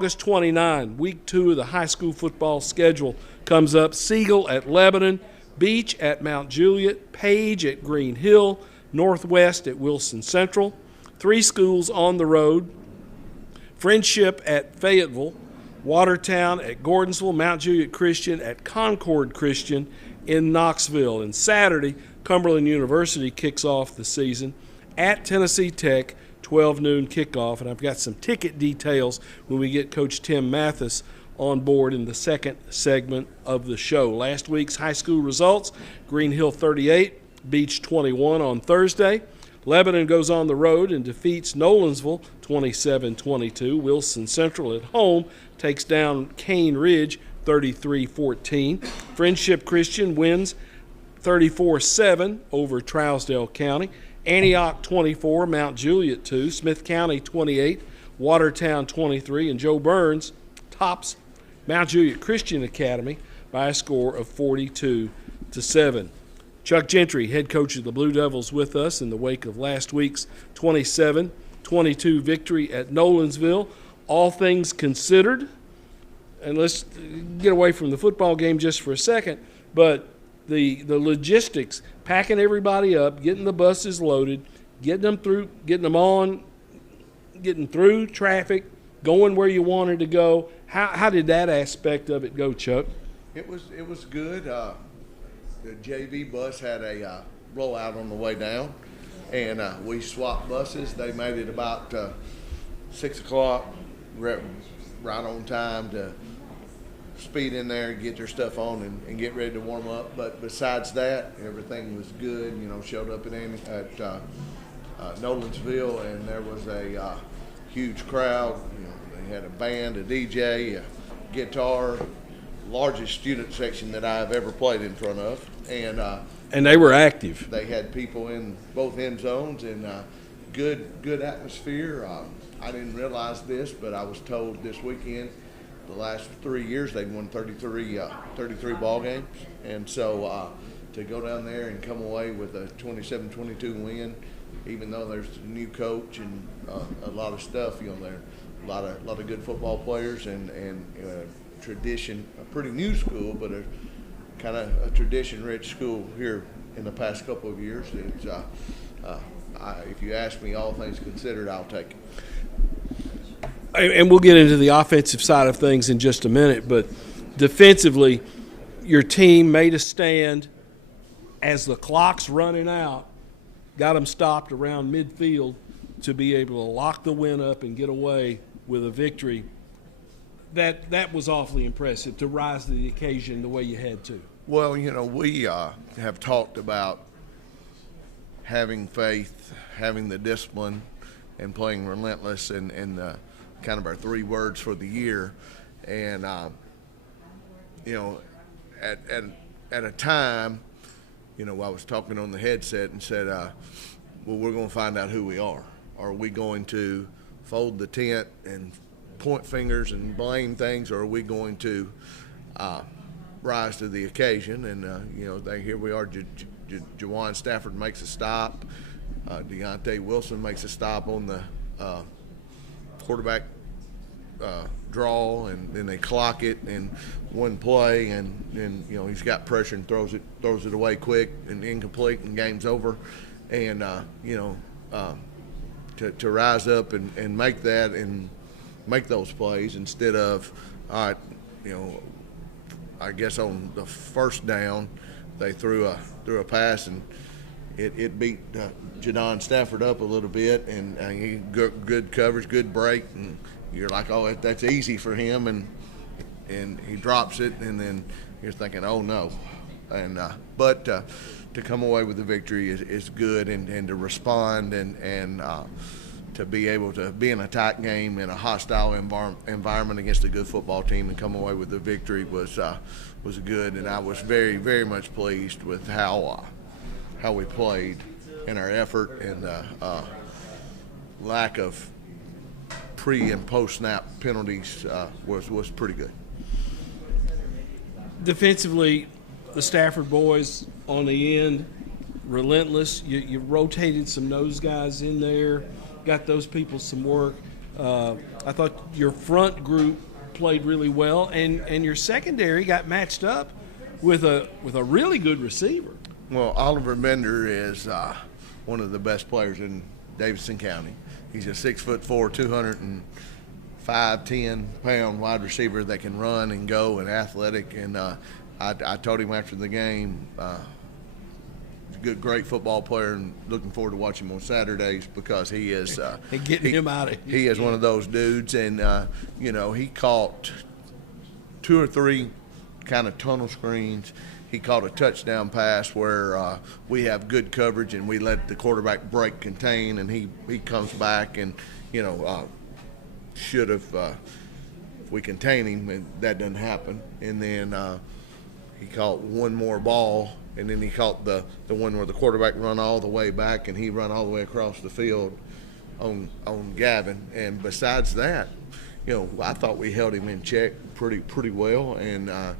August 29, week 2 of the high school football schedule comes up. Siegel at Lebanon, Beach at Mount Juliet, Page at Green Hill, Northwest at Wilson Central. 3 schools on the road: Friendship at Fayetteville, Watertown at Gordonsville, Mount Juliet Christian at Concord Christian in Knoxville. And Saturday, Cumberland University kicks off the season at Tennessee Tech, 12 noon kickoff. And I've got some ticket details when we get Coach Tim Mathis on board in the second segment of the show. Last week's high school results: Green Hill 38, Beach 21 on Thursday. Lebanon goes on the road and defeats Nolensville 27-22. Wilson Central at home takes down Cane Ridge 33-14. Friendship Christian wins 34-7 over Trousdale County. Antioch 24, Mount Juliet 2, Smith County 28, Watertown 23, and Joe Burns tops Mount Juliet Christian Academy by a score of 42-7. Chuck Gentry, head coach of the Blue Devils, with us in the wake of last week's 27-22 victory at Nolensville. All things considered, and let's get away from the football game just for a second, but the logistics, packing everybody up, getting the buses loaded, getting them through, getting them on, getting through traffic, going where you wanted to go. How did that aspect of it go, Chuck? It was good. The JV bus had a rollout on the way down, and we swapped buses. They made it about 6 o'clock, right on time to speed in there, get their stuff on, and get ready to warm up. But besides that, everything was good. Showed up at Nolensville, and there was a huge crowd. They had a band, a DJ, a guitar, largest student section that I've ever played in front of, and they were active. They had people in both end zones, and good atmosphere. I didn't realize this, but I was told this weekend the last 3 years they've won 33 ball games, and so to go down there and come away with a 27-22 win, even though there's a new coach and a lot of stuff, there a lot of good football players and tradition, a pretty new school, but a kind of a tradition-rich school here in the past couple of years. It's, if you ask me, all things considered, I'll take it. And we'll get into the offensive side of things in just a minute, but defensively, your team made a stand as the clock's running out, got them stopped around midfield to be able to lock the win up and get away with a victory. That was awfully impressive, to rise to the occasion the way you had to. Well, we have talked about having faith, having the discipline, and playing relentless, and kind of our 3 words for the year. And at a time, I was talking on the headset and said, well, we're going to find out who we are. Are we going to fold the tent and point fingers and blame things, or are we going to rise to the occasion? And here we are. Jawan Stafford makes a stop. Deontay Wilson makes a stop on the quarterback draw, and then they clock it in one play, and he's got pressure and throws it away quick and incomplete, and game's over. And to rise up and make that and make those plays instead of, all right, I guess on the first down they threw a pass, and it beat Jadon Stafford up a little bit, and he good coverage, good break, and you're like, oh, that's easy for him, and he drops it, and then you're thinking, oh no, and but to come away with the victory is good, and to respond and to be able to be in a tight game in a hostile environment against a good football team and come away with the victory was good, and I was very, very much pleased with how we played, and our effort, and lack of pre and post snap penalties was pretty good. Defensively, the Stafford boys on the end, relentless. You rotated some nose guys in there, got those people some work. I thought your front group played really well, and your secondary got matched up with a really good receiver. Well, Oliver Bender is one of the best players in Davidson County. He's a 6'4", 205-10-pound wide receiver that can run and go and athletic. And I told him after the game, great football player, and looking forward to watching him on Saturdays because he is and getting him out of here. He is one of those dudes, and he caught 2 or 3 kind of tunnel screens. He caught a touchdown pass where we have good coverage and we let the quarterback break contain, and he comes back and should have if we contain him, and that doesn't happen. And then he caught one more ball, and then he caught the one where the quarterback run all the way back and he run all the way across the field on Gavin. And besides that, I thought we held him in check pretty well, and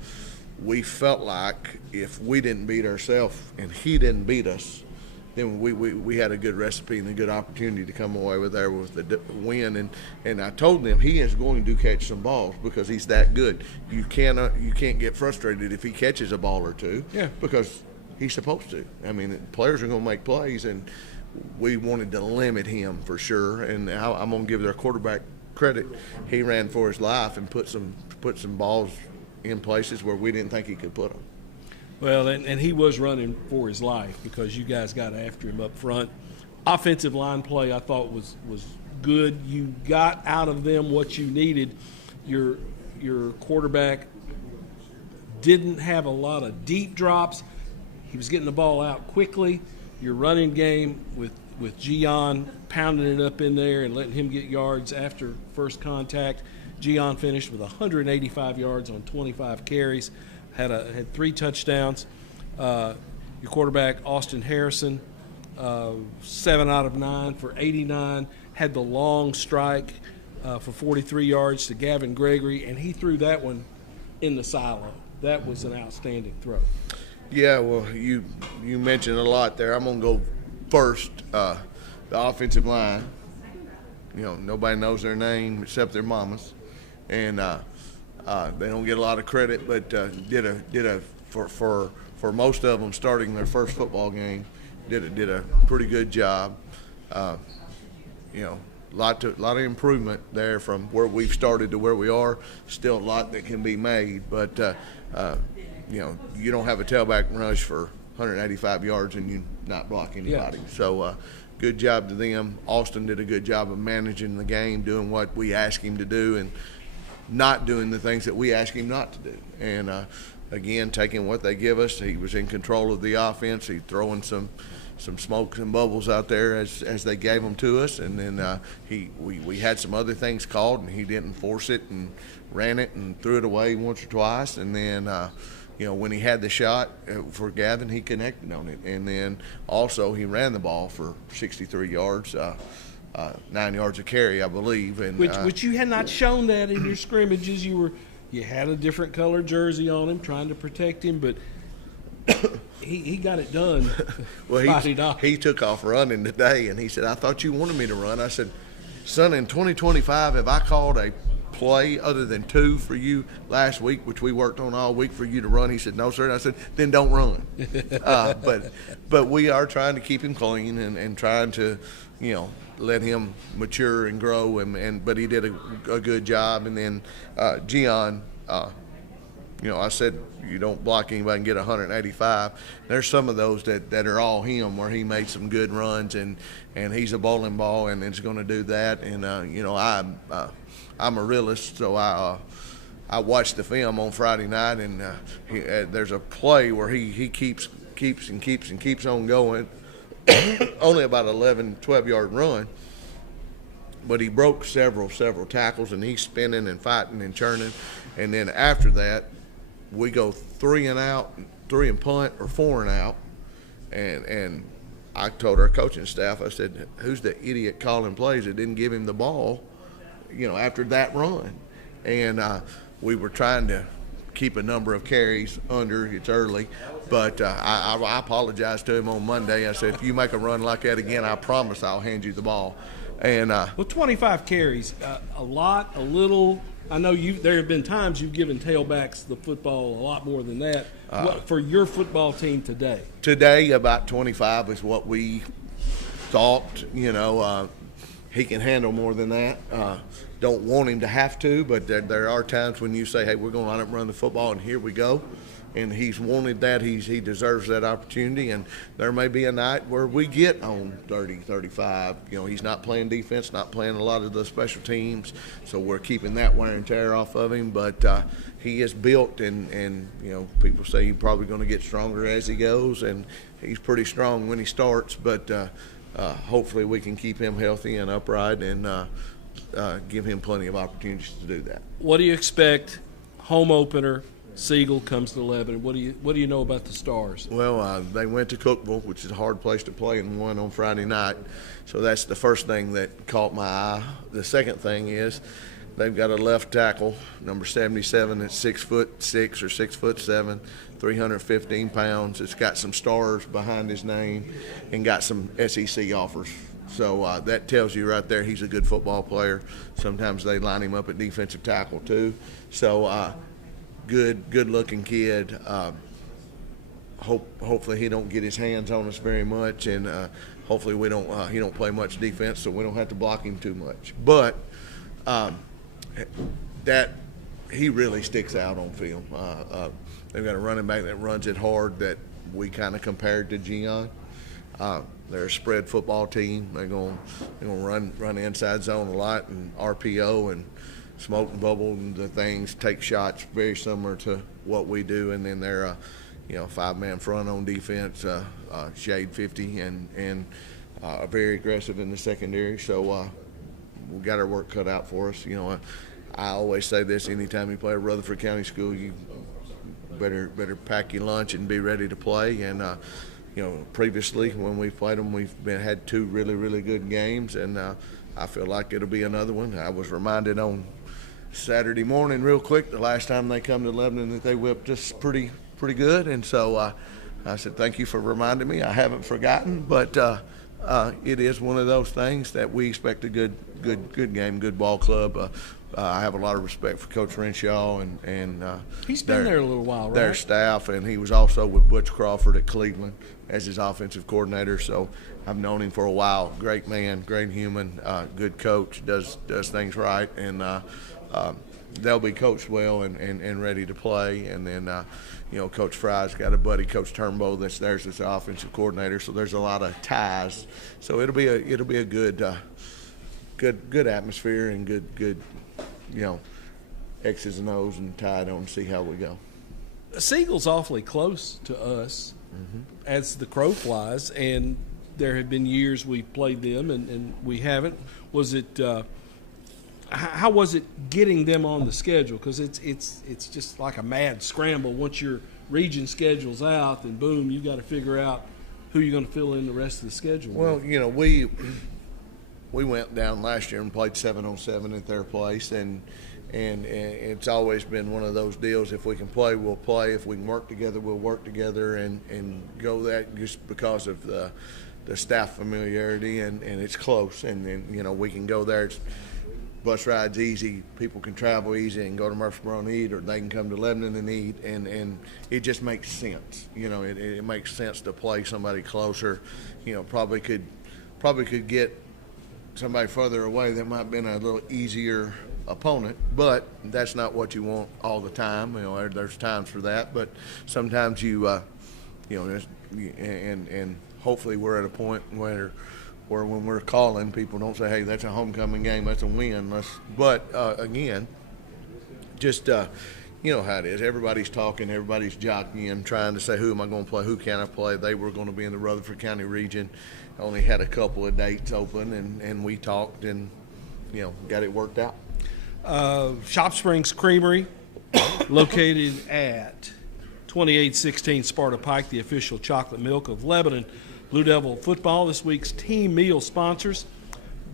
we felt like if we didn't beat ourselves and he didn't beat us, then we had a good recipe and a good opportunity to come away with there with the win. And I told them he is going to catch some balls because he's that good. You can't get frustrated if he catches a ball or two, because he's supposed to. I mean, players are going to make plays, and we wanted to limit him for sure. And I'm going to give their quarterback credit. He ran for his life and put some balls in places where we didn't think he could put them. Well, and he was running for his life because you guys got after him up front. Offensive line play I thought was good. You got out of them what you needed. Your quarterback didn't have a lot of deep drops. He was getting the ball out quickly. Your running game with Gian pounding it up in there and letting him get yards after first contact. Gian finished with 185 yards on 25 carries, had 3 touchdowns. Your quarterback, Austin Harrison, 7 out of 9 for 89, had the long strike for 43 yards to Gavin Gregory, and he threw that one in the silo. That was an outstanding throw. Yeah, well, you mentioned a lot there. I'm going to go first. The offensive line, nobody knows their name except their mamas. And they don't get a lot of credit, but did for most of them starting their first football game, did a pretty good job. Lot of improvement there from where we've started to where we are. Still a lot that can be made, but you don't have a tailback rush for 185 yards and you not block anybody. Yeah. So good job to them. Austin did a good job of managing the game, doing what we asked him to do, and not doing the things that we asked him not to do. And again, taking what they give us. He was in control of the offense. He throwing some smokes and bubbles out there as they gave them to us. And then we had some other things called, and he didn't force it and ran it and threw it away once or twice. And then when he had the shot for Gavin, he connected on it. And then also he ran the ball for 63 yards. 9 yards a carry, I believe, and which you had not shown that in your scrimmages. You had a different color jersey on him, trying to protect him, but he got it done. Well, he took off running today, and he said, "I thought you wanted me to run." I said, "Son, in 2025, have I called a play other than 2 for you last week, which we worked on all week for you to run?" He said, "No, sir." And I said, "Then don't run." But we are trying to keep him clean and trying to, let him mature and grow, but he did a good job. And then Gian, I said you don't block anybody and get 185. There's some of those that are all him, where he made some good runs, and he's a bowling ball and is going to do that. And I'm a realist, so I watched the film on Friday night, and there's a play where he keeps on going. Only about 11, 12-yard run, but he broke several tackles, and he's spinning and fighting and churning. And then after that, we go 3 and out, 3 and punt, or 4 and out. And I told our coaching staff, I said, "Who's the idiot calling plays that didn't give him the ball, after that run?" And we were trying to keep a number of carries under. It's early, but I apologized to him on Monday. I said, "If you make a run like that again, I promise I'll hand you the ball." And Well, 25 carries, a lot, a little. I know there have been times you've given tailbacks the football a lot more than that. What, for your football team today? today, about 25 is what we thought. He can handle more than that. Don't want him to have to, but there are times when you say, hey, we're going to line up and run the football, and here we go. And he's wanted that. He deserves that opportunity. And there may be a night where we get on 30, 35. He's not playing defense, not playing a lot of the special teams, so we're keeping that wear and tear off of him. But he is built, and people say he's probably going to get stronger as he goes, and he's pretty strong when he starts. But hopefully we can keep him healthy and upright and give him plenty of opportunities to do that. What do you expect? Home opener. Siegel comes to Lebanon. What do you know about the Stars? Well, they went to Cookeville, which is a hard place to play, and won on Friday night. So that's the first thing that caught my eye. The second thing is they've got a left tackle, number 77, that's 6'6" or 6'7", 315 pounds. It's got some stars behind his name and got some SEC offers. So that tells you right there he's a good football player. Sometimes they line him up at defensive tackle too. So good-looking kid. Hopefully he don't get his hands on us very much, and hopefully he don't play much defense, so we don't have to block him too much. But that he really sticks out on film. They've got a running back that runs it hard that we kind of compared to Gion. They're a spread football team. They're going to run inside zone a lot and RPO and smoke and bubble and the things, take shots very similar to what we do. And then they're a five-man front on defense, shade 50, and very aggressive in the secondary. So we got our work cut out for us. I always say this: anytime you play at Rutherford County School, you better pack your lunch and be ready to play. And previously when we've played them, we've had two really, really good games, and I feel like it'll be another one. I was reminded on Saturday morning real quick, the last time they come to Lebanon, that they whipped us pretty good, and so I said thank you for reminding me. I haven't forgotten, but it is one of those things that we expect a good game, good ball club. I have a lot of respect for Coach Renshaw and he's been there a little while, right? Their staff, and he was also with Butch Crawford at Cleveland as his offensive coordinator. So I've known him for a while. Great man, great human, good coach, does things right, and they'll be coached well and ready to play. And then Coach Fry's got a buddy, Coach Turnbow, that's theirs as the offensive coordinator. So there's a lot of ties. So it'll be a good atmosphere and good X's and O's and tie it on and see how we go. Siegel's awfully close to us as the crow flies, and there have been years we've played them and we haven't. Was it how was it getting them on the schedule? Because it's just like a mad scramble. Once your region schedule's out, then boom, you've got to figure out who you're going to fill in the rest of the schedule with. Well, we went down last year and played 7-on-7 at their place, and it's always been one of those deals. If we can play, we'll play. If we can work together, we'll work together and go that, just because of the staff familiarity, and it's close. And then, we can go there. Bus ride's easy. People can travel easy and go to Murfreesboro and eat, or they can come to Lebanon and eat, and it just makes sense. It makes sense to play somebody closer. Probably could get somebody further away that might have been a little easier opponent, but that's not what you want all the time. There's times for that, but sometimes and hopefully we're at a point where when we're calling, people don't say, hey, that's a homecoming game, that's a win. But again, just you know how it is. Everybody's talking, everybody's jockeying, trying to say, who am I going to play, who can I play? They were going to be in the Rutherford County region. Only had a couple of dates open, and we talked and, got it worked out. Shop Springs Creamery, located at 2816 Sparta Pike, the official chocolate milk of Lebanon. Blue Devil football, this week's team meal sponsors: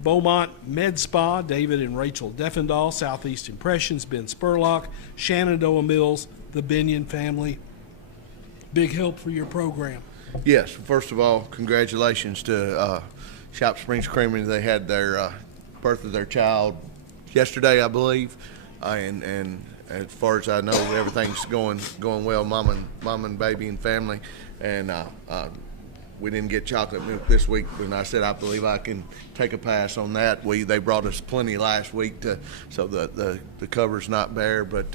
Beaumont Med Spa, David and Rachel Deffendahl; Southeast Impressions, Ben Spurlock; Shenandoah Mills, the Binion family. Big help for your program. Yes, first of all, congratulations to Shop Springs Creamery. They had their birth of their child yesterday, I believe, and as far as I know, everything's going well. Mom and baby and family, and we didn't get chocolate milk this week, and I said I believe I can take a pass on that. They brought us plenty last week, so the cover's not bare, but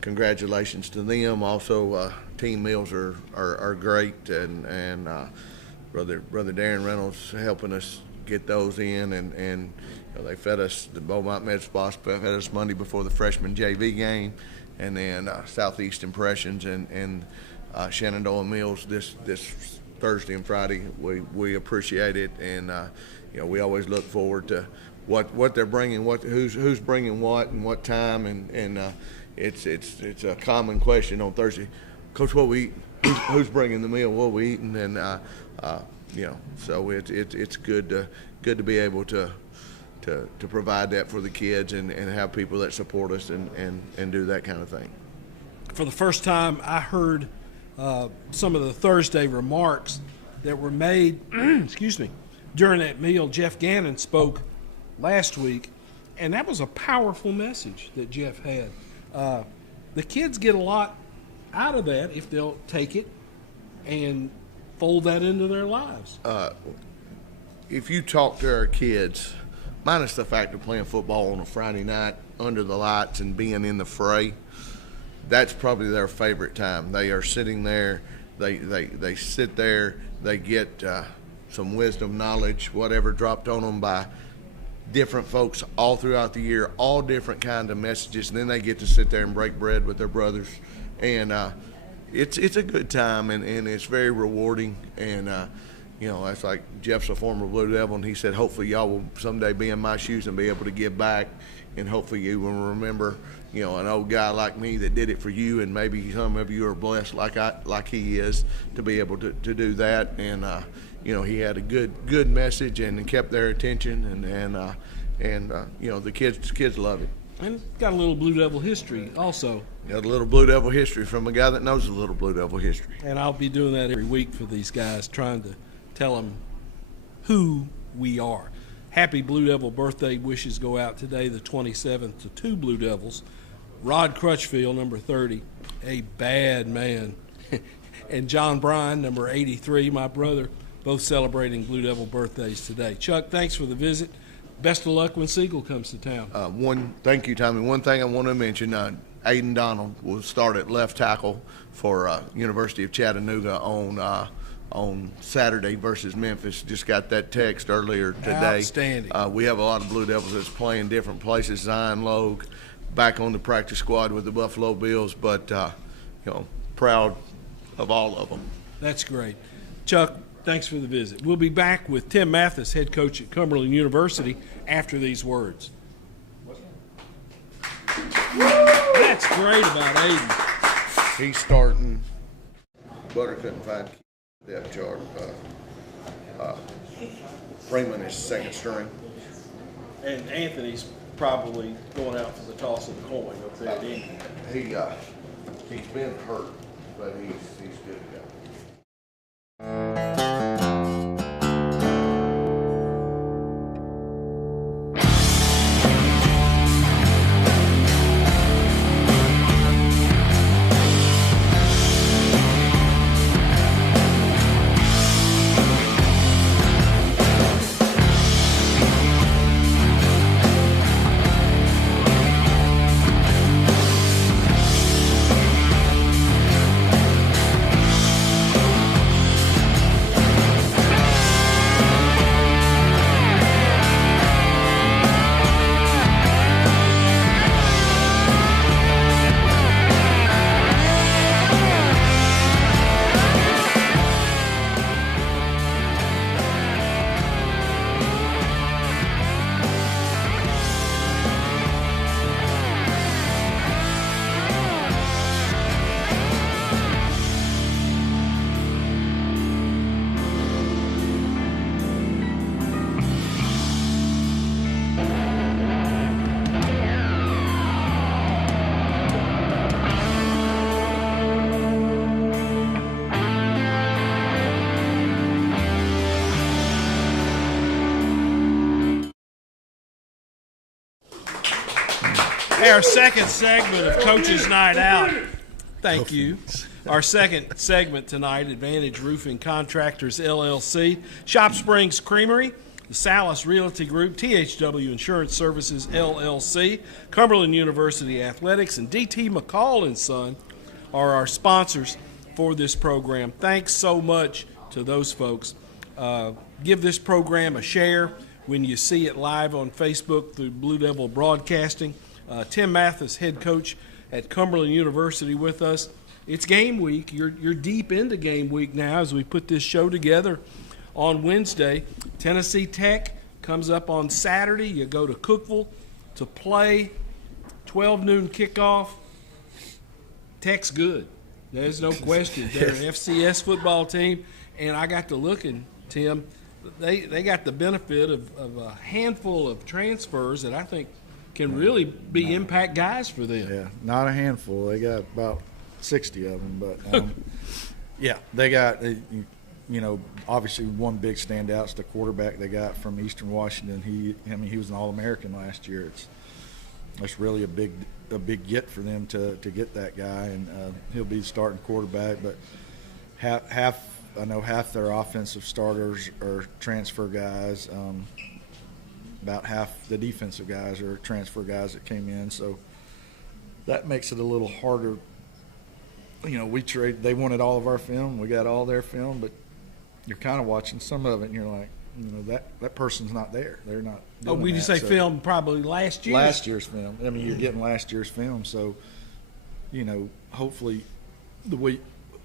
congratulations to them. Also, team meals are great, and brother Darren Reynolds helping us get those in, and they fed us, the Beaumont Med Spa fed us Monday before the freshman JV game, and then Southeast Impressions and Shenandoah Mills this Thursday and Friday. We appreciate it, and we always look forward to what they're bringing, who's bringing what and what time, and it's a common question on Thursday, Coach, what we eat? Who's bringing the meal? What we eating? And so it's good to be able to provide that for the kids and have people that support us and do that kind of thing. For the first time, I heard some of the Thursday remarks that were made excuse me, during that meal. Jeff Gannon spoke last week, and that was a powerful message that Jeff had. The kids get a lot out of that if they'll take it and fold that into their lives. If you talk to our kids, minus the fact of playing football on a Friday night under the lights and being in the fray, that's probably their favorite time. They are sitting there, they sit there, they get some wisdom, knowledge, whatever dropped on them by different folks all throughout the year, all different kind of messages, and then they get to sit there and break bread with their brothers, and it's a good time, and it's very rewarding, and that's like Jeff's a former Blue Devil, and he said hopefully y'all will someday be in my shoes and be able to give back, and hopefully you will remember an old guy like me that did it for you, and maybe some of you are blessed like he is to be able to do that. And he had a good message and kept their attention, and the kids love it. And got a little Blue Devil history also. Got a little Blue Devil history from a guy that knows a little Blue Devil history. And I'll be doing that every week for these guys, trying to tell them who we are. Happy Blue Devil birthday wishes go out today, the 27th, to two Blue Devils. Rod Crutchfield, number 30, a bad man, and John Bryan, number 83, my brother, both celebrating Blue Devil birthdays today. Chuck, thanks for the visit. Best of luck when Siegel comes to town. Thank you, Tommy. One thing I want to mention, Aiden Donald will start at left tackle for University of Chattanooga on Saturday versus Memphis. Just got that text earlier today. Outstanding. We have a lot of Blue Devils that's playing different places. Zion Logue back on the practice squad with the Buffalo Bills, but proud of all of them. That's great. Chuck, thanks for the visit. We'll be back with Tim Mathis, head coach at Cumberland University, after these words. That's great about Aiden. He's starting. Butter couldn't find depth chart. Freeman is second string. And Anthony's probably going out for the toss of the coin up there at Indy. He's been hurt, but he's good to go. Our second segment of Coach's Night Out. Thank you. Our second segment tonight, Advantage Roofing Contractors, LLC, Shop Springs Creamery, the Salas Realty Group, THW Insurance Services, LLC, Cumberland University Athletics, and DT McCall & Son are our sponsors for this program. Thanks so much to those folks. Give this program a share when you see it live on Facebook through Blue Devil Broadcasting. Tim Mathis, head coach at Cumberland University, with us. It's game week. You're deep into game week now as we put this show together on Wednesday. Tennessee Tech comes up on Saturday. You go to Cookeville to play. 12 noon kickoff. Tech's good. There's no question. They're an FCS football team, and I got to looking, Tim. They got the benefit of a handful of transfers that I think can really be impact guys for them. Yeah, not a handful. They got about 60 of them, but yeah, they got obviously one big standout's the quarterback they got from Eastern Washington. He was an All-American last year. That's really a big get for them to get that guy, and he'll be the starting quarterback. But half their offensive starters are transfer guys. About half the defensive guys are transfer guys that came in, so that makes it a little harder. They wanted all of our film, we got all their film, but you're kind of watching some of it and you're like, that person's not there. They're not doing you say so, film probably last year? Last year's film. You're getting last year's film, so hopefully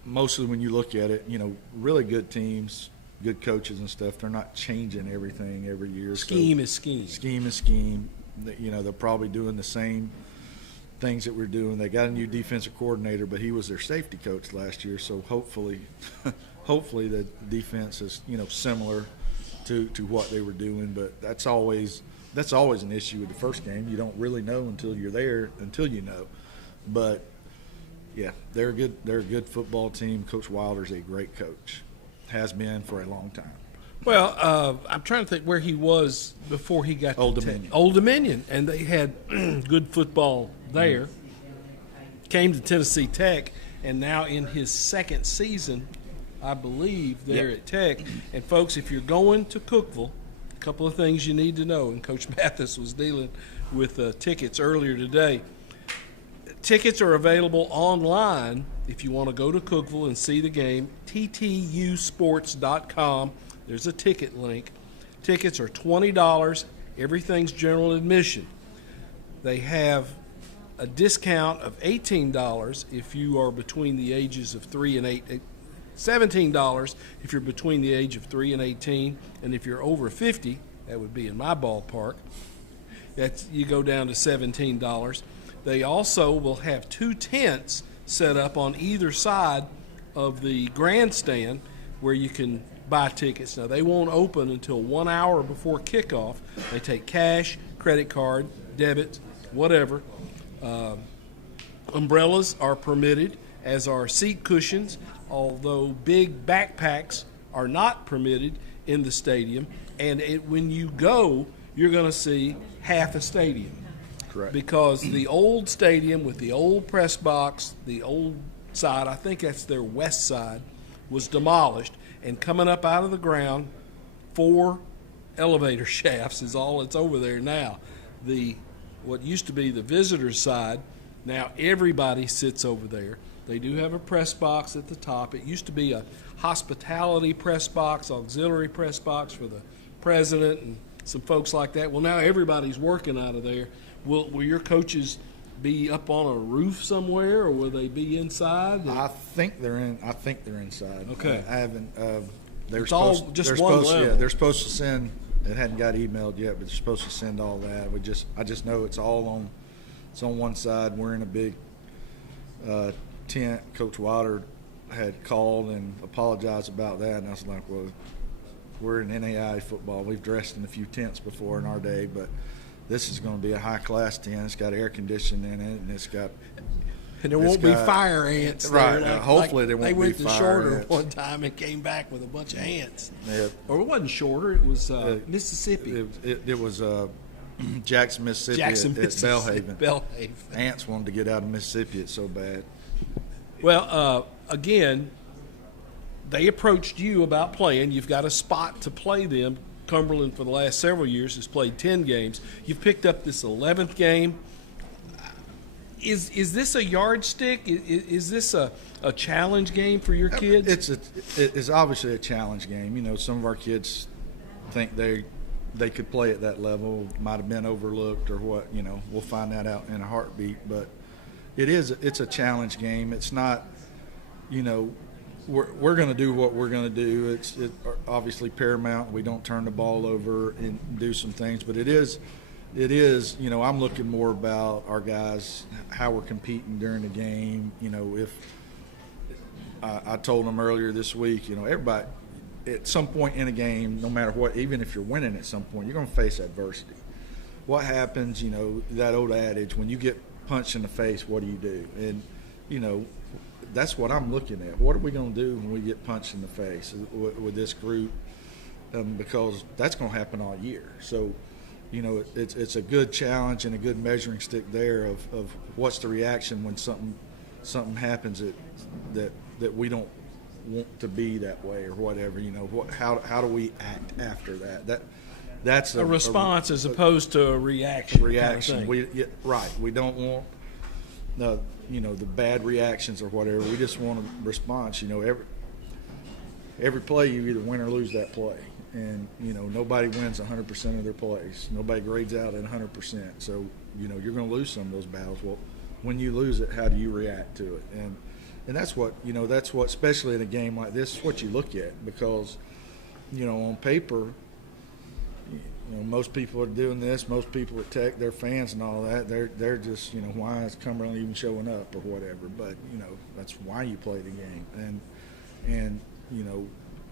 mostly when you look at it, really good teams, good coaches and stuff, they're not changing everything every year. Scheme is scheme. Scheme is scheme. They're probably doing the same things that we're doing. They got a new defensive coordinator, but he was their safety coach last year, so hopefully the defense is similar to what they were doing. But that's always an issue with the first game. You don't really know until you're there, until you know. But yeah, they're a good football team. Coach Wilder's a great coach. Has been for a long time. Well, I'm trying to think where he was before he got Old to Dominion. Old Dominion, and they had good football there. Came to Tennessee Tech, and now in his second season, I believe, there at Tech. And, folks, if you're going to Cookeville, a couple of things you need to know, and Coach Mathis was dealing with tickets earlier today. Tickets are available online if you want to go to Cookeville and see the game, ttusports.com. There's a ticket link. Tickets are $20. Everything's general admission. They have a discount of $18 if you are between the ages of 3 and 8. $17 if you're between the age of 3 and 18. And if you're over 50, that would be in my ballpark, you go down to $17. They also will have 2 tents set up on either side of the grandstand where you can buy tickets. Now, they won't open until 1 hour before kickoff. They take cash, credit card, debit, whatever. Umbrellas are permitted, as are seat cushions, although big backpacks are not permitted in the stadium. And when you go, you're going to see half a stadium. Correct. Because the old stadium with the old press box, the old side, I think that's their west side, was demolished. And coming up out of the ground, 4 elevator shafts is all that's over there now. What used to be the visitor's side, now everybody sits over there. They do have a press box at the top. It used to be a hospitality press box, auxiliary press box for the president and some folks like that. Well, now everybody's working out of there. Will your coaches be up on a roof somewhere, or will they be inside? I think they're inside. Okay. I haven't. They're It's supposed, all just they're one supposed, level. Yeah, they're supposed to send. It hadn't got emailed yet, but they're supposed to send all that. I just know it's all on. It's on one side. We're in a big tent. Coach Wilder had called and apologized about that, and I was like, well, we're in NAI football. We've dressed in a few tents before in our day, but this is going to be a high-class tent. It's got air conditioning in it, and it's got And there won't be fire ants right, there. hopefully there won't They be went to fire Shorter ants. one time and came back with a bunch of ants. Yeah. Or it wasn't Shorter, it was Mississippi. It was Jackson, Mississippi, Jackson, at Belhaven. Belhaven. Ants wanted to get out of Mississippi. It's so bad. Well, again, they approached you about playing. You've got a spot to play them. Cumberland, for the last several years, has played 10 games. You've picked up this 11th game. Is this a yardstick? Is this a challenge game for your kids? It's obviously a challenge game. You know, some of our kids think they could play at that level, might have been overlooked or what. You know, we'll find that out in a heartbeat. But it's a challenge game. It's not, you know, we're going to do what we're going to do. It's obviously paramount. We don't turn the ball over and do some things, but it is, you know, I'm looking more about our guys, how we're competing during the game. You know, if I told them earlier this week, you know, everybody at some point in a game, no matter what, even if you're winning at some point, you're going to face adversity. What happens, you know, that old adage, when you get punched in the face, what do you do? And, you know, that's what I'm looking at. What are we going to do when we get punched in the face with this group? Because that's going to happen all year. So, you know, it's a good challenge and a good measuring stick there of what's the reaction when something happens that we don't want to be that way or whatever. You know, how do we act after that? That's a response as opposed to a reaction. Reaction. Kind of Right. We don't want the bad reactions or whatever. We just want a response. You know, every play you either win or lose that play. And, you know, nobody wins 100% of their plays. Nobody grades out at 100%. So, you know, you're going to lose some of those battles. Well, when you lose it, how do you react to it? And that's what, especially in a game like this, is what you look at. Because, you know, on paper, you know, most people are doing this. Most people at Tech, they're fans and all that. They're just, you know, why is Cumberland even showing up or whatever? But, you know, that's why you play the game. And you know,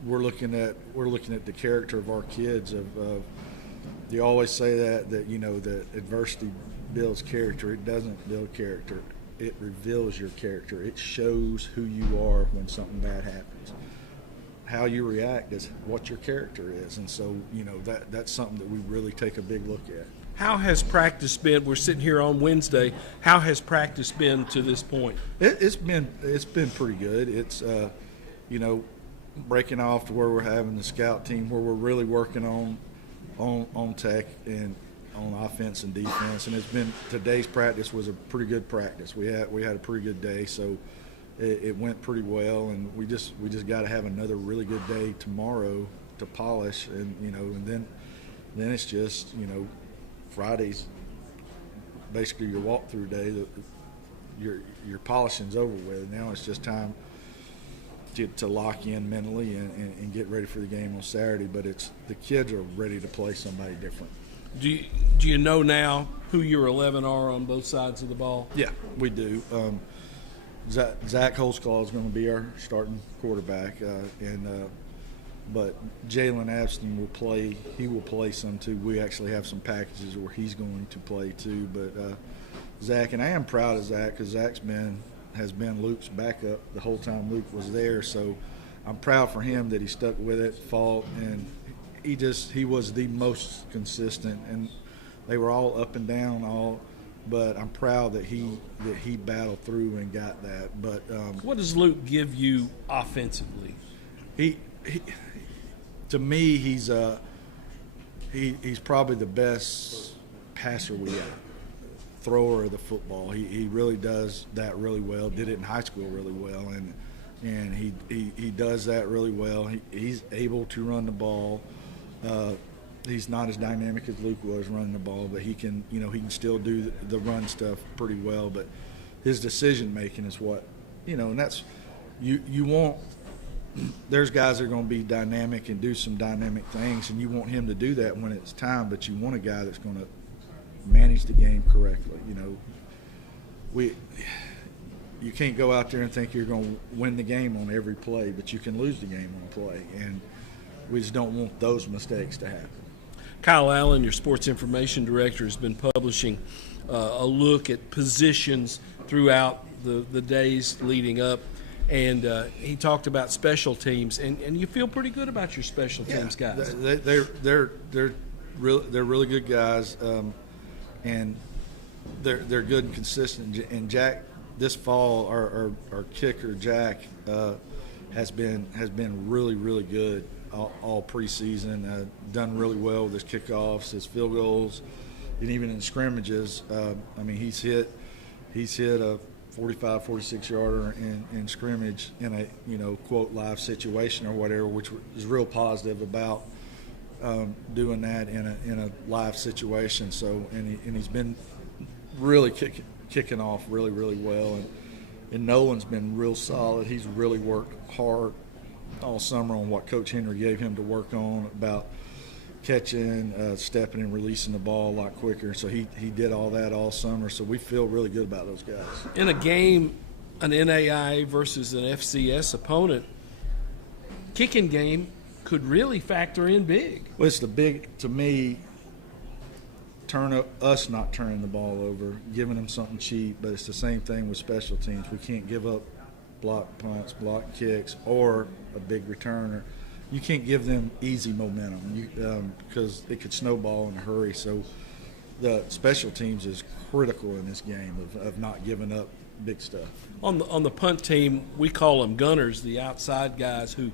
we're looking at the character of our kids. You always say that you know that adversity builds character. It doesn't build character. It reveals your character. It shows who you are when something bad happens. How you react is what your character is, and so you know that's something that we really take a big look at. How has practice been? We're sitting here on Wednesday. How has practice been to this point? It's been pretty good. It's you know, breaking off to where we're having the scout team where we're really working on Tech and on offense and defense, and today's practice was a pretty good practice. We had a pretty good day, so it went pretty well, and we just got to have another really good day tomorrow to polish, and you know, and then it's just, you know, Friday's basically your walkthrough day. Your polishing's over with. Now it's just time to lock in mentally and get ready for the game on Saturday. But the kids are ready to play somebody different. Do you know now who your 11 are on both sides of the ball? Yeah, we do. Zach Holzclaw is going to be our starting quarterback, but Jalen Abston will play. He will play some too. We actually have some packages where he's going to play too. But Zach, and I am proud of Zach because Zach's has been Luke's backup the whole time Luke was there. So I'm proud for him that he stuck with it, fought, and he was the most consistent. And they were all up and down, but I'm proud that he battled through and got that. But what does Luke give you offensively? He to me, he's probably the best passer we have, thrower of the football. He really does that really well. Did it in high school really well, and he does that really well. He's able to run the ball. He's not as dynamic as Luke was running the ball, but he can still do the run stuff pretty well. But his decision making is what, and that's you want. There's guys that are going to be dynamic and do some dynamic things, and you want him to do that when it's time. But you want a guy that's going to manage the game correctly. You can't go out there and think you're going to win the game on every play, but you can lose the game on a play, and we just don't want those mistakes to happen. Kyle Allen, your sports information director, has been publishing a look at positions throughout the days leading up, and he talked about special teams, and you feel pretty good about your special teams guys. they're really good guys, and they're good and consistent. And Jack, this fall, our kicker Jack has been really good all preseason. Done really well with his kickoffs, his field goals, and even in scrimmages. I mean, he's hit a 45, 46 yarder in scrimmage in a quote live situation or whatever, which is real positive about doing that in a live situation. So and he's been really kicking off really well, and Nolan's been real solid. He's really worked hard all summer on what Coach Henry gave him to work on about catching, stepping, and releasing the ball a lot quicker. So he did all that all summer. So we feel really good about those guys. In a game, an NAIA versus an FCS opponent, kicking game could really factor in big. Well, it's the big, to me, us not turning the ball over, giving them something cheap, but it's the same thing with special teams. We can't give up block punts, block kicks, or a big returner. You can't give them easy momentum because it could snowball in a hurry. So the special teams is critical in this game of not giving up big stuff. On the punt team, we call them gunners, the outside guys who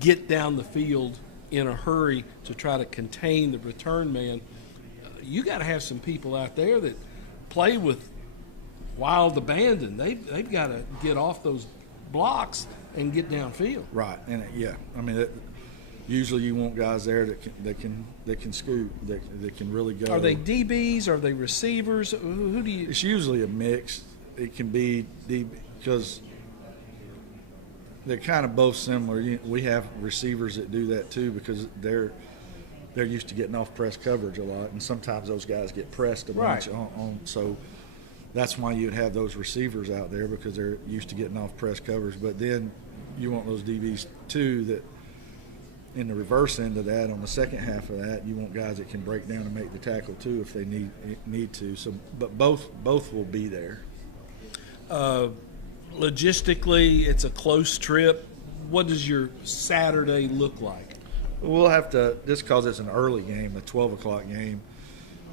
get down the field in a hurry to try to contain the return man. You got to have some people out there that play with wild abandon. They've got to get off those blocks and get downfield. Right, and I mean, usually you want guys there that can scoop, that can really go. Are they DBs? Are they receivers? Who do you? It's usually a mix. It can be DB because they're kind of both similar. We have receivers that do that too because they're used to getting off press coverage a lot, and sometimes those guys get pressed a bunch on. So that's why you'd have those receivers out there because they're used to getting off press coverage. But then you want those DBs too that in the reverse end of that, on the second half of that, you want guys that can break down and make the tackle too if they need to. So, but both will be there. Logistically, it's a close trip. What does your Saturday look like? We'll have to, just because it's an early game, a 12 o'clock game,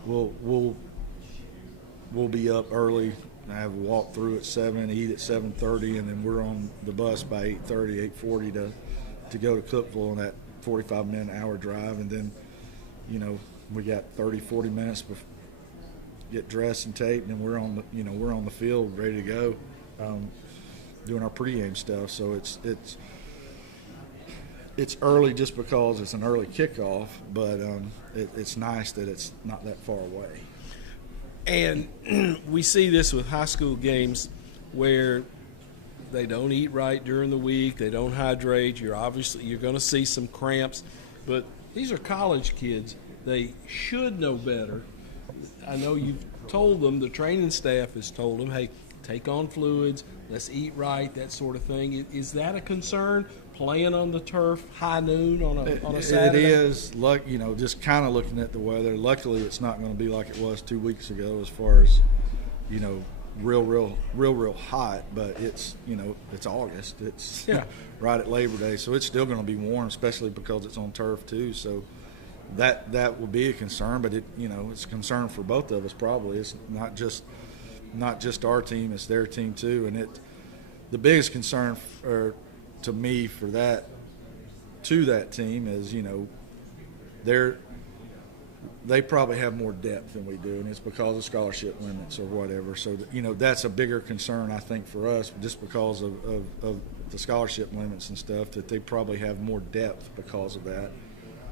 we'll be up early, have a walk through at 7, eat at 7:30, and then we're on the bus by 8:30, 8:40 to go to Cookeville on that 45-minute hour drive, and then, we got 30, 40 minutes before get dressed and taped, and we're on the field ready to go, doing our pregame stuff. So it's early just because it's an early kickoff, but it's nice that it's not that far away. And we see this with high school games where they don't eat right during the week, they don't hydrate. You're going to see some cramps, but these are college kids. They should know better. I know you've told them, the training staff has told them, hey, take on fluids, let's eat right, that sort of thing. Is that a concern, playing on the turf high noon on a Saturday? It is, just kind of looking at the weather. Luckily, it's not going to be like it was 2 weeks ago as far as, real hot, but it's August. It's right at Labor Day, so it's still going to be warm, especially because it's on turf too. So that will be a concern, but it's a concern for both of us probably. It's not just our team, it's their team too. And the biggest concern to me for that team is they probably have more depth than we do, and it's because of scholarship limits or whatever. So that's a bigger concern I think for us, just because of the scholarship limits and stuff, that they probably have more depth because of that.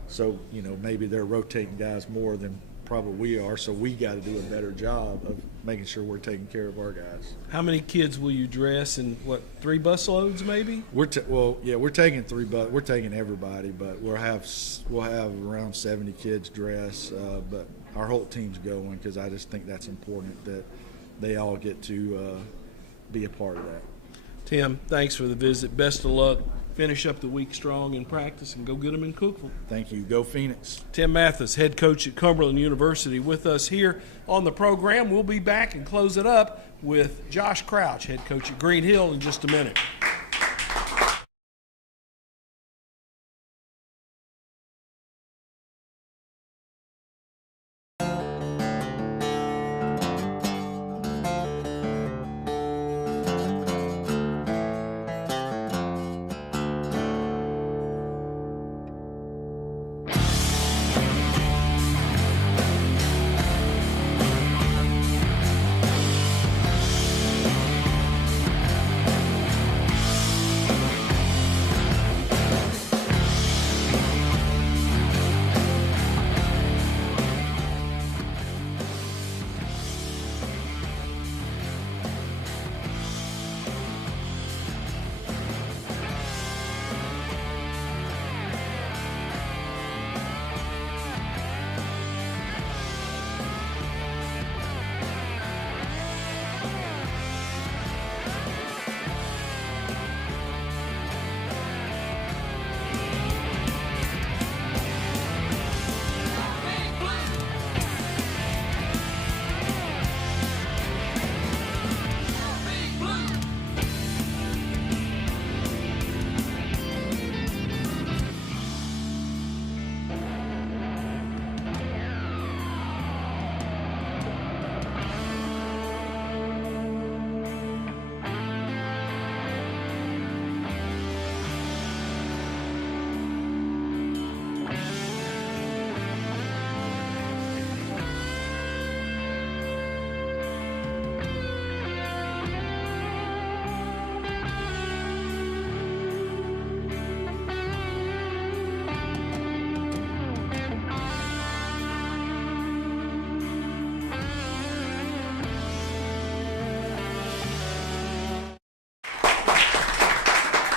So maybe they're rotating guys more than probably we are, so we got to do a better job of making sure we're taking care of our guys. How many kids will you dress in, 3 bus loads maybe? We're taking 3 we're taking everybody, but we'll have around 70 kids dress, but our whole team's going because I just think that's important that they all get to be a part of that. Tim, thanks for the visit. Best of luck. Finish up the week strong in practice and go get them in Cookeville. Thank you. Go Phoenix. Tim Mathis, head coach at Cumberland University, with us here on the program. We'll be back and close it up with Josh Crouch, head coach at Green Hill, in just a minute.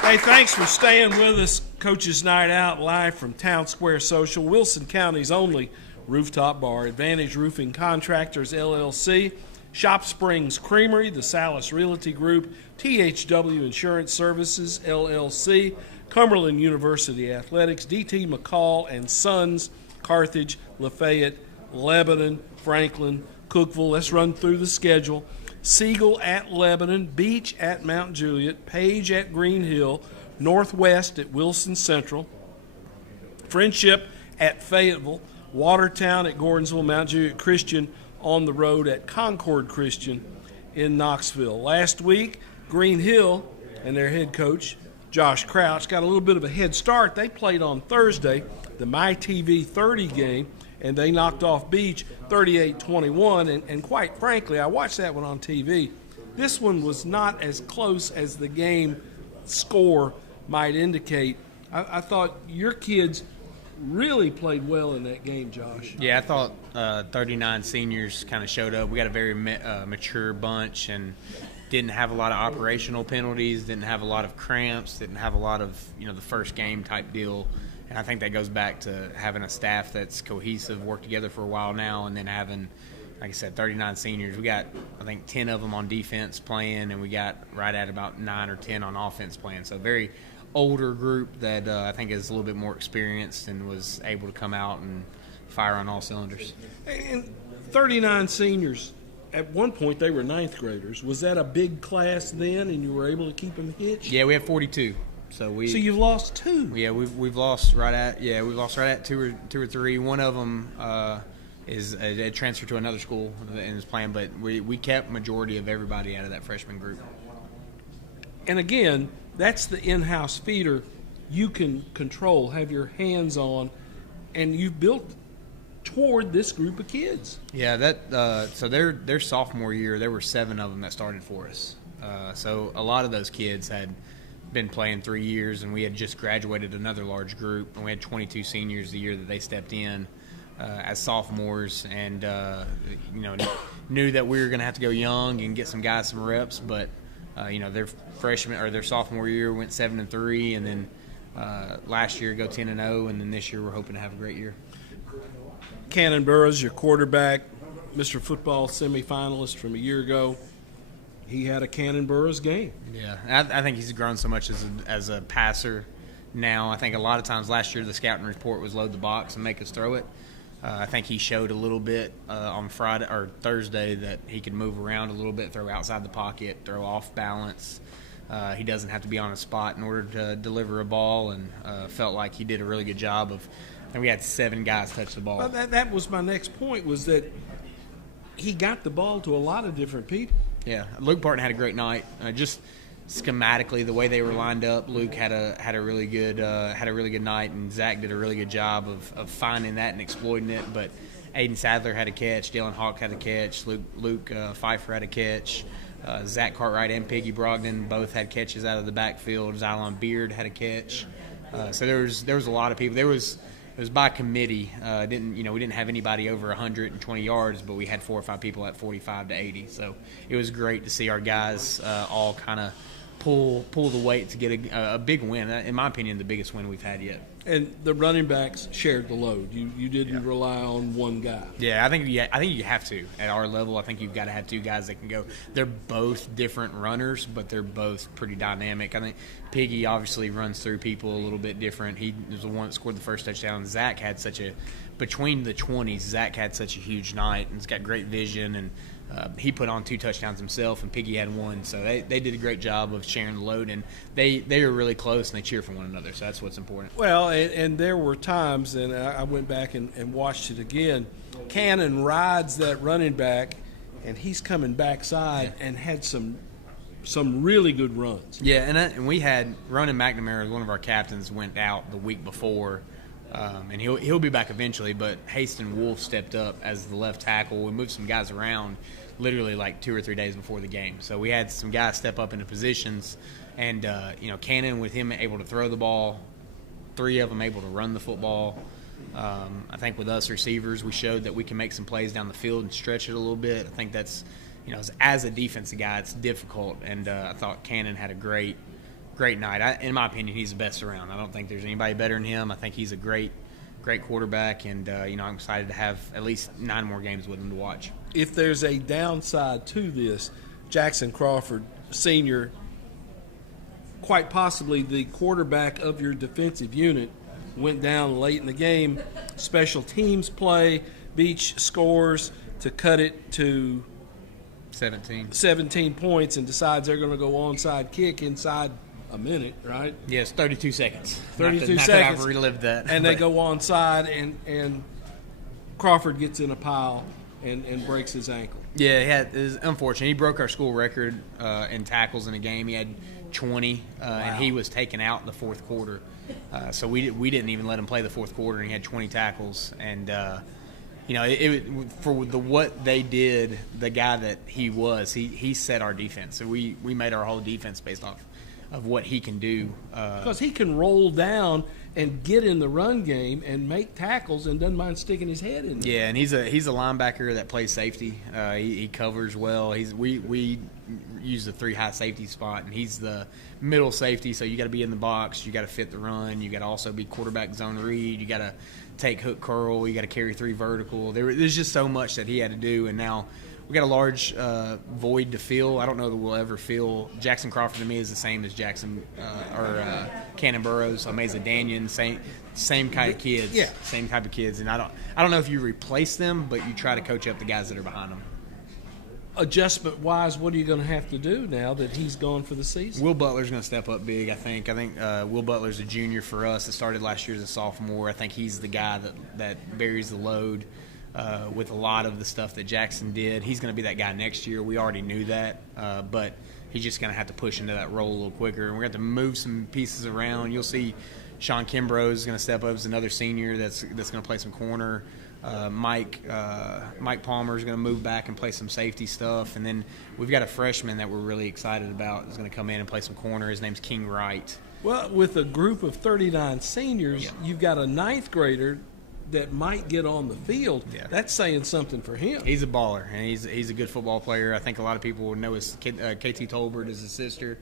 Hey, thanks for staying with us. Coach's Night Out live from Town Square Social, Wilson County's only rooftop bar. Advantage Roofing Contractors, LLC, Shop Springs Creamery, the Salas Realty Group, THW Insurance Services, LLC, Cumberland University Athletics, DT McCall and Sons, Carthage, Lafayette, Lebanon, Franklin, Cookeville. Let's run through the schedule. Siegel at Lebanon, Beach at Mount Juliet, Page at Green Hill, Northwest at Wilson Central, Friendship at Fayetteville, Watertown at Gordonsville, Mount Juliet Christian on the road at Concord Christian in Knoxville. Last week, Green Hill and their head coach, Josh Crouch, got a little bit of a head start. They played on Thursday, the MyTV 30 game, and they knocked off Beach 38-21. And quite frankly, I watched that one on TV. This one was not as close as the game score might indicate. I thought your kids really played well in that game, Josh. Yeah, I thought 39 seniors kind of showed up. We got a very mature bunch and didn't have a lot of operational penalties, didn't have a lot of cramps, didn't have a lot of, the first game type deal. And I think that goes back to having a staff that's cohesive, worked together for a while now, and then having, like I said, 39 seniors. We got, I think, 10 of them on defense playing, and we got right at about 9 or 10 on offense playing. So a very older group that I think is a little bit more experienced and was able to come out and fire on all cylinders. And 39 seniors, at one point they were ninth graders. Was that a big class then, and you were able to keep them hitched? Yeah, we had 42. So you've lost 2. Yeah, we've lost right at two or three. One of them is a transfer to another school and is playing, but we kept majority of everybody out of that freshman group. And again, that's the in-house feeder you can control, have your hands on, and you've built toward this group of kids. Yeah, so their sophomore year, there were 7 of them that started for us. So a lot of those kids had been playing 3 years, and we had just graduated another large group, and we had 22 seniors the year that they stepped in as sophomores, and knew that we were going to have to go young and get some guys some reps, but their freshman or their sophomore year went 7-3, and then last year go 10-0, and then this year we're hoping to have a great year. Cannon Burroughs, your quarterback, Mr. Football semifinalist from a year ago. He had a Cannon Burroughs game. Yeah, I think he's grown so much as a passer now. I think a lot of times last year the scouting report was load the box and make us throw it. I think he showed a little bit on Friday or Thursday that he could move around a little bit, throw outside the pocket, throw off balance. He doesn't have to be on a spot in order to deliver a ball, and felt like he did a really good job of. And we had 7 guys touch the ball. Well, that was my next point, was that he got the ball to a lot of different people. Yeah, Luke Barton had a great night. Just schematically, the way they were lined up, Luke had a really good night, and Zach did a really good job of finding that and exploiting it. But Aiden Sadler had a catch, Dylan Hawk had a catch, Luke Pfeiffer had a catch, Zach Cartwright and Piggy Brogdon both had catches out of the backfield. Xylon Beard had a catch. So there was a lot of people. It was by committee. We didn't have anybody over 120 yards, but we had 4 or 5 people at 45 to 80. So it was great to see our guys all kind of pull the weight to get a big win. In my opinion, the biggest win we've had yet. And the running backs shared the load. You didn't rely on one guy. Yeah, I think you have to at our level. I think you've got to have 2 guys that can go. They're both different runners, but they're both pretty dynamic. I think Piggy obviously runs through people a little bit different. He was the one that scored the first touchdown. Zach had between the 20s, Zach had such a huge night, and he's got great vision, and he put on 2 touchdowns himself, and Piggy had 1. So they did a great job of sharing the load, and they are really close, and they cheer for one another. So that's what's important. Well, and there were times, and I went back and watched it again. Cannon rides that running back, and he's coming backside and had some really good runs. Yeah, and we had Ronan McNamara, one of our captains, went out the week before. And he'll be back eventually, but Haston Wolf stepped up as the left tackle. We moved some guys around literally like 2 or 3 days before the game. So we had some guys step up into positions, and Cannon, with him able to throw the ball, 3 of them able to run the football. I think with us receivers, we showed that we can make some plays down the field and stretch it a little bit. I think that's, as a defensive guy, it's difficult, and I thought Cannon had a great great night. In my opinion, he's the best around. I don't think there's anybody better than him. I think he's a great quarterback, and I'm excited to have at least 9 more games with him to watch. If there's a downside to this, Jackson Crawford, senior, quite possibly the quarterback of your defensive unit, went down late in the game. Special teams play, Beach scores to cut it to 17 points and decides they're going to go onside kick inside a minute, right? Yes, 32 seconds. 32 not seconds. That I've relived that. And they go onside, and Crawford gets in a pile and breaks his ankle. Yeah, it was unfortunate. He broke our school record in tackles in a game. He had 20, and he was taken out in the fourth quarter. So we didn't even let him play the fourth quarter, and he had 20 tackles. And for what they did, the guy that he was, he set our defense. So we made our whole defense based off of what he can do. Because he can roll down and get in the run game and make tackles and doesn't mind sticking his head in there. Yeah, and he's a linebacker that plays safety. He covers well. We use the 3 high safety spot, and he's the middle safety. So you got to be in the box. You got to fit the run. You got to also be quarterback zone read. You got to take hook curl. You got to carry 3 vertical. There's just so much that he had to do, and now we got a large void to fill. I don't know that we'll ever fill. Jackson Crawford to me is the same as Cannon Burrows, Ameza Danian, same kind of kids. Yeah. Same type of kids. And I don't know if you replace them, but you try to coach up the guys that are behind them. Adjustment-wise, what are you going to have to do now that he's gone for the season? Will Butler's going to step up big, I think. Will Butler's a junior for us that started last year as a sophomore. I think he's the guy that bears the load with a lot of the stuff that Jackson did. He's going to be that guy next year. We already knew that, but he's just going to have to push into that role a little quicker. And we're going to have to move some pieces around. You'll see Sean Kimbrough is going to step up as another senior that's going to play some corner. Mike Palmer is going to move back and play some safety stuff. And then we've got a freshman that we're really excited about is going to come in and play some corner. His name's King Wright. Well, with a group of 39 seniors, Yeah. You've got a 9th grader that might get on the field. Yeah. That's saying something for him. He's a baller, and he's a good football player. I think a lot of people would know his KT Tolbert is his sister.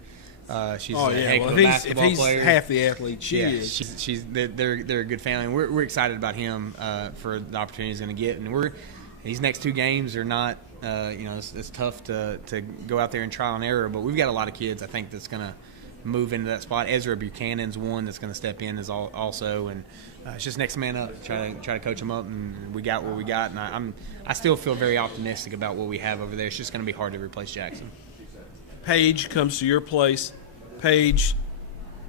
She's a heck of a if basketball he's player. half the athlete she Yeah, is. they're a good family. And we're excited about him for the opportunity he's going to get. And these next 2 games are not it's tough to go out there and trial and error. But we've got a lot of kids I think that's going to move into that spot. Ezra Buchanan's one that's going to step in also, and it's just next man up. Try to coach them up, and we got what we got. And I still feel very optimistic about what we have over there. It's just going to be hard to replace Jackson. Page comes to your place. Page,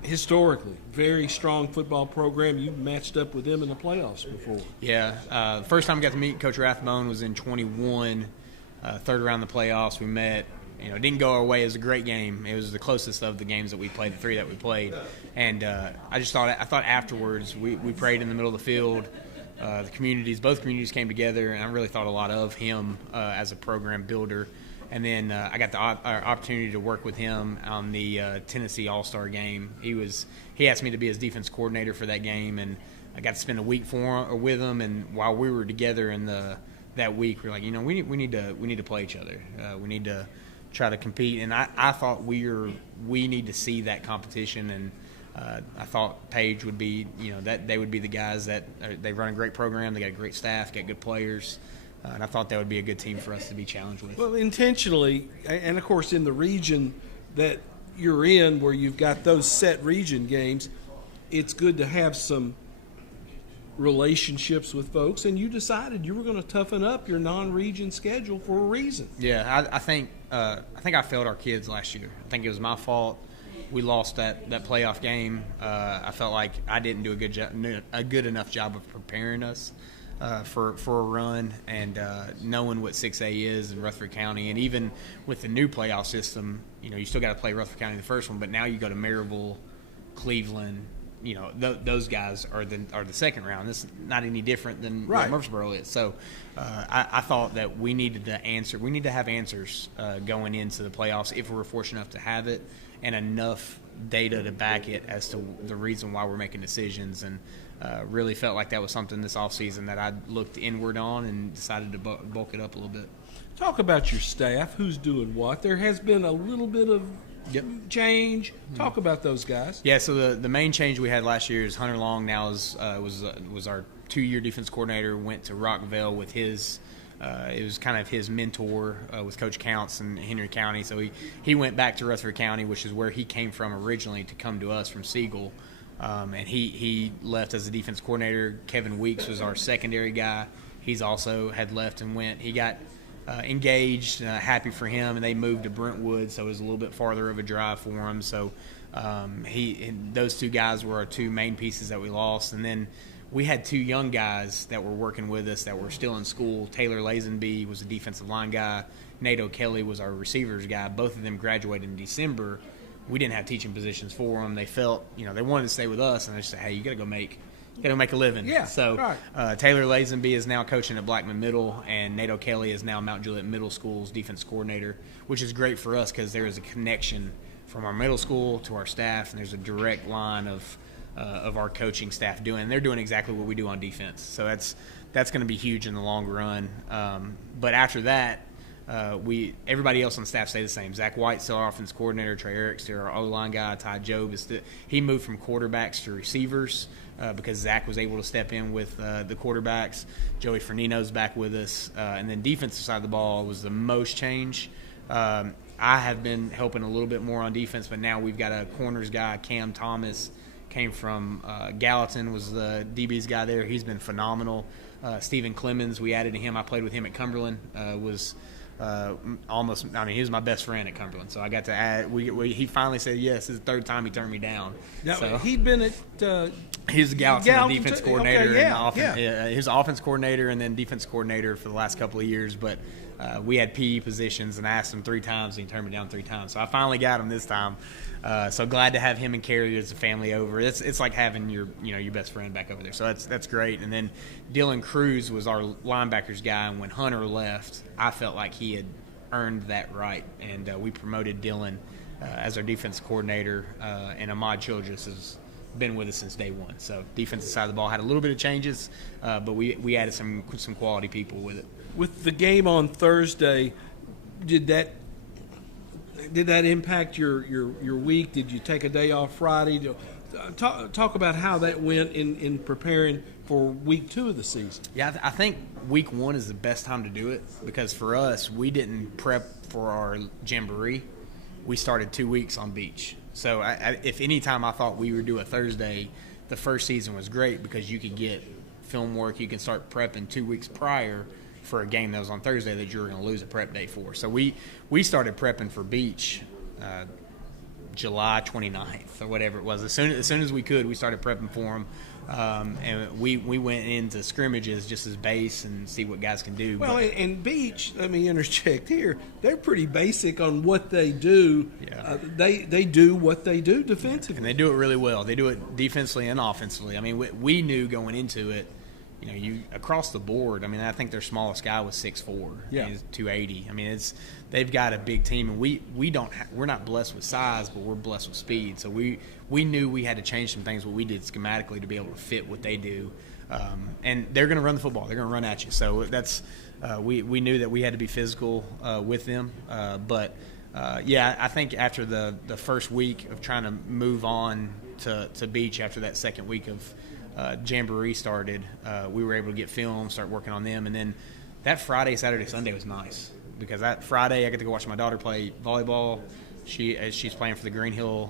historically, very strong football program. You've matched up with them in the playoffs before. Yeah. First time I got to meet Coach Rathbone was in 21, third round of the playoffs. We met. It didn't go our way. It was a great game. It was the closest of the games that we played, the 3 that we played. And I thought afterwards we prayed in the middle of the field. Both communities came together, and I really thought a lot of him as a program builder. And then I got the opportunity to work with him on the Tennessee All-Star game. He asked me to be his defense coordinator for that game, and I got to spend a week with him. And while we were together in that week, we were like, we need to play each other. We need to try to compete. And I thought we need to see that competition. And I thought Page would be, that they would be the guys that they run a great program. They got a great staff, got good players. And I thought that would be a good team for us to be challenged with. Well, intentionally, and of course in the region that you're in where you've got those set region games, it's good to have some relationships with folks, and you decided you were going to toughen up your non-region schedule for a reason. Yeah, I think I failed our kids last year. I think it was my fault. We lost that playoff game. I felt like I didn't do a good enough job of preparing us for a run, and knowing what 6A is in Rutherford County, and even with the new playoff system, you still got to play Rutherford County the first one, but now you go to Maryville, Cleveland. Those guys are the second round. This is not any different than Right. what Murfreesboro is. So I thought that we needed to answer. We need to have answers going into the playoffs if we're fortunate enough to have it, and enough data to back it as to the reason why we're making decisions. And really felt like that was something this offseason that I looked inward on and decided to bulk it up a little bit. Talk about your staff, who's doing what. There has been a little bit of change. Talk about those guys. Yeah, so the main change we had last year is Hunter Long now was our 2-year defense coordinator, went to Rockville with his it was kind of his mentor with Coach Counts in Henry County. So he went back to Rutherford County, which is where he came from originally, to come to us from Siegel. And he left as a defense coordinator. Kevin Weeks was our secondary guy. He's also had left and went. He got engaged, happy for him, and they moved to Brentwood, so it was a little bit farther of a drive for him. So those two guys were our two main pieces that we lost. And then we had two young guys that were working with us that were still in school. Taylor Lazenby was a defensive line guy. Nate O'Kelly was our receivers guy. Both of them graduated in December. We didn't have teaching positions for them. They felt, they wanted to stay with us, and they said, hey, you got to go make a living. Yeah, so right. Taylor Lazenby is now coaching at Blackman Middle, and Nate O'Kelly is now Mount Juliet Middle School's defense coordinator, which is great for us because there is a connection from our middle school to our staff, and there's a direct line of our coaching staff doing. They're doing exactly what we do on defense. So that's going to be huge in the long run. But after that, everybody else on the staff stay the same. Zach White still our offense coordinator. Trey Erick's still our O-line guy. Ty Job he moved from quarterbacks to receivers because Zach was able to step in with the quarterbacks. Joey Fernino's back with us. And then defensive side of the ball was the most change. I have been helping a little bit more on defense, but now we've got a corners guy, Cam Thomas, came from Gallatin, was the DB's guy there. He's been phenomenal. Stephen Clemens, we added to him. I played with him at Cumberland. Was he was my best friend at Cumberland. So I got to add. He finally said yes. This is the third time he turned me down. Now, so he'd been at he was Gallatin defense coordinator. Okay, he was offense coordinator and then defense coordinator for the last couple of years. But we had PE positions, and I asked him 3 times, and he turned me down 3 times. So I finally got him this time. So glad to have him and Carrie as a family over. It's like having your best friend back over there. So that's great. And then Dylan Cruz was our linebackers guy, and when Hunter left, I felt like he had earned that right, and we promoted Dylan as our defense coordinator. And Ahmad Childress has been with us since day one. So defensive side of the ball had a little bit of changes, but we added some quality people with it. With the game on Thursday, did that impact your week? Did you take a day off Friday? Talk about how that went in preparing for week 2 of the season. Yeah, I think week 1 is the best time to do it because for us, we didn't prep for our jamboree. We started 2 weeks on beach. So if any time I thought we would do a Thursday, the first season was great because you could get film work. You can start prepping 2 weeks prior for a game that was on Thursday that you were going to lose a prep day for. So we started prepping for beach July 29th or whatever it was. As soon as we could, we started prepping for them. And we went into scrimmages just as base and see what guys can do. Well, and beach, let me interject here, they're pretty basic on what they do. Yeah. They do what they do defensively. And they do it really well. They do it defensively and offensively. I mean, we knew going into it, you across the board. I mean, I think their smallest guy was 6'4". Yeah, he's 280. I mean, they've got a big team, and we're not blessed with size, but we're blessed with speed. So we knew we had to change some things what we did schematically to be able to fit what they do. And they're going to run the football. They're going to run at you. So that's we knew that we had to be physical with them. But I think after the first week of trying to move on to beach after that second week of jamboree started, we were able to get film, start working on them, and then that Friday, Saturday, Sunday was nice because that Friday I got to go watch my daughter play volleyball. She's playing for the Green Hill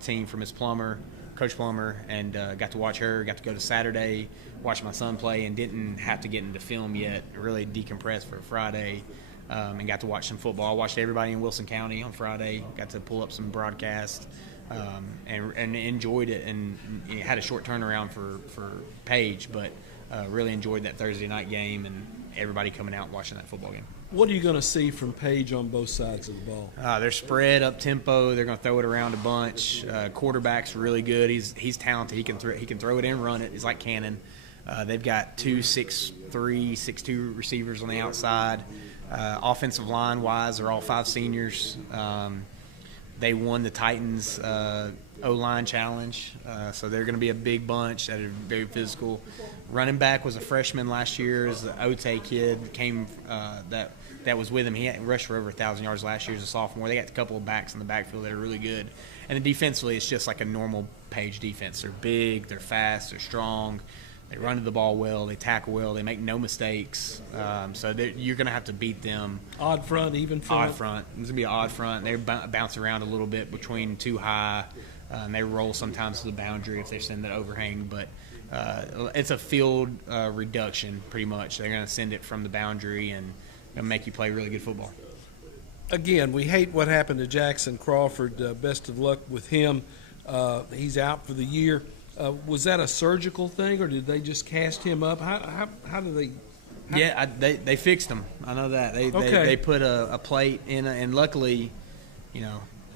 team for Miss Plummer, Coach Plummer, and got to watch her. Got to go to Saturday, watch my son play, and didn't have to get into film yet. Really decompressed for Friday, and got to watch some football. Watched everybody in Wilson County on Friday. Got to pull up some broadcasts. And enjoyed it, and had a short turnaround for Page, but really enjoyed that Thursday night game and everybody coming out and watching that football game. What are you going to see from Page on both sides of the ball? They're spread up tempo. They're going to throw it around a bunch. Quarterback's really good. He's talented. He can throw it and run it. He's like Cannon. They've got 2 6'3", 6'2" receivers on the outside. Offensive line wise, they're all 5 seniors. They won the Titans O-line challenge, so they're going to be a big bunch that are very physical. Running back was a freshman last year, is the Ote kid, came that that was with him. He had rushed for over 1,000 yards last year as a sophomore. They got a couple of backs in the backfield that are really good. And then defensively, it's just like a normal Page defense. They're big, they're fast, they're strong. They run to the ball well. They tackle well. They make no mistakes. So you're going to have to beat them. Odd front, even front? Odd front. It's going to be an odd front. They bounce around a little bit between too high. And they roll sometimes to the boundary if they send that overhang. But it's a field reduction, pretty much. They're going to send it from the boundary and make you play really good football. Again, we hate what happened to Jackson Crawford. Best of luck with him. He's out for the year. Was that a surgical thing, or did they just cast him up? How do they? Yeah, they fixed him. I know that they put a plate in, and luckily,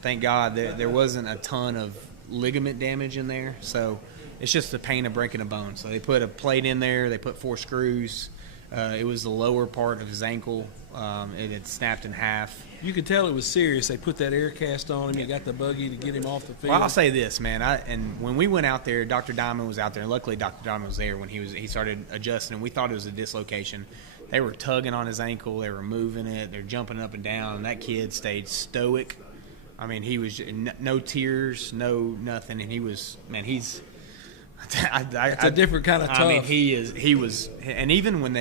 thank God there wasn't a ton of ligament damage in there. So it's just the pain of breaking a bone. So they put a plate in there. They put 4 screws. It was the lower part of his ankle. It had snapped in half. You could tell it was serious. They put that air cast on him. You got the buggy to get him off the field. Well, I'll say this, man. And when we went out there, Dr. Diamond was out there. And luckily, Dr. Diamond was there when he started adjusting. And we thought it was a dislocation. They were tugging on his ankle. They were moving it. They're jumping up and down. And that kid stayed stoic. I mean, he was no tears, no nothing. And he was, man, he's – it's a different kind of tough. I mean, he was, and even when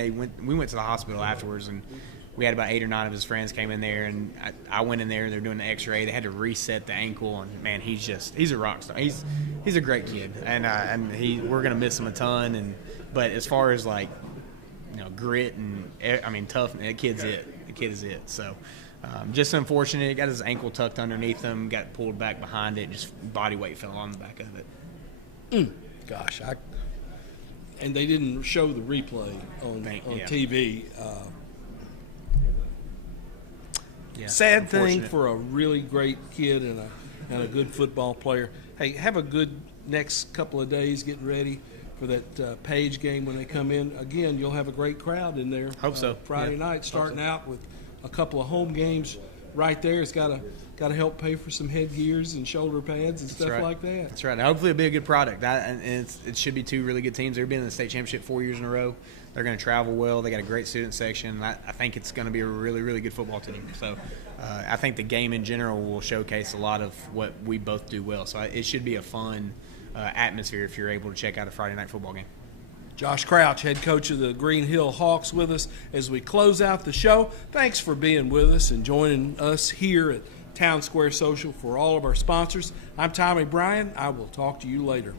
we went to the hospital afterwards, and we had about 8 or 9 of his friends came in there, and I went in there, and they're doing the X-ray. They had to reset the ankle, and man, he's a rock star. He's a great kid, and we're gonna miss him a ton. But as far as like, grit and tough, that kid's it. The kid is it. So. Just unfortunate. He got his ankle tucked underneath him, got pulled back behind it, just body weight fell on the back of it. Gosh, and they didn't show the replay on TV. Sad thing for a really great kid and a good football player. Hey, have a good next couple of days getting ready for that Page game when they come in. Again, you'll have a great crowd in there. Hope so. Friday night, starting out with a couple of home games right there. It's got to help pay for some headgears and shoulder pads and stuff like that. That's right. Hopefully it'll be a good product. It should be 2 really good teams. They've been in the state championship 4 years in a row. They're going to travel well. They got a great student section. I think it's going to be a really, really good football team. So I think the game in general will showcase a lot of what we both do well. So it should be a fun atmosphere if you're able to check out a Friday night football game. Josh Crouch, head coach of the Green Hill Hawks, with us as we close out the show. Thanks for being with us and joining us here at Town Square Social for all of our sponsors. I'm Tommy Bryan. I will talk to you later.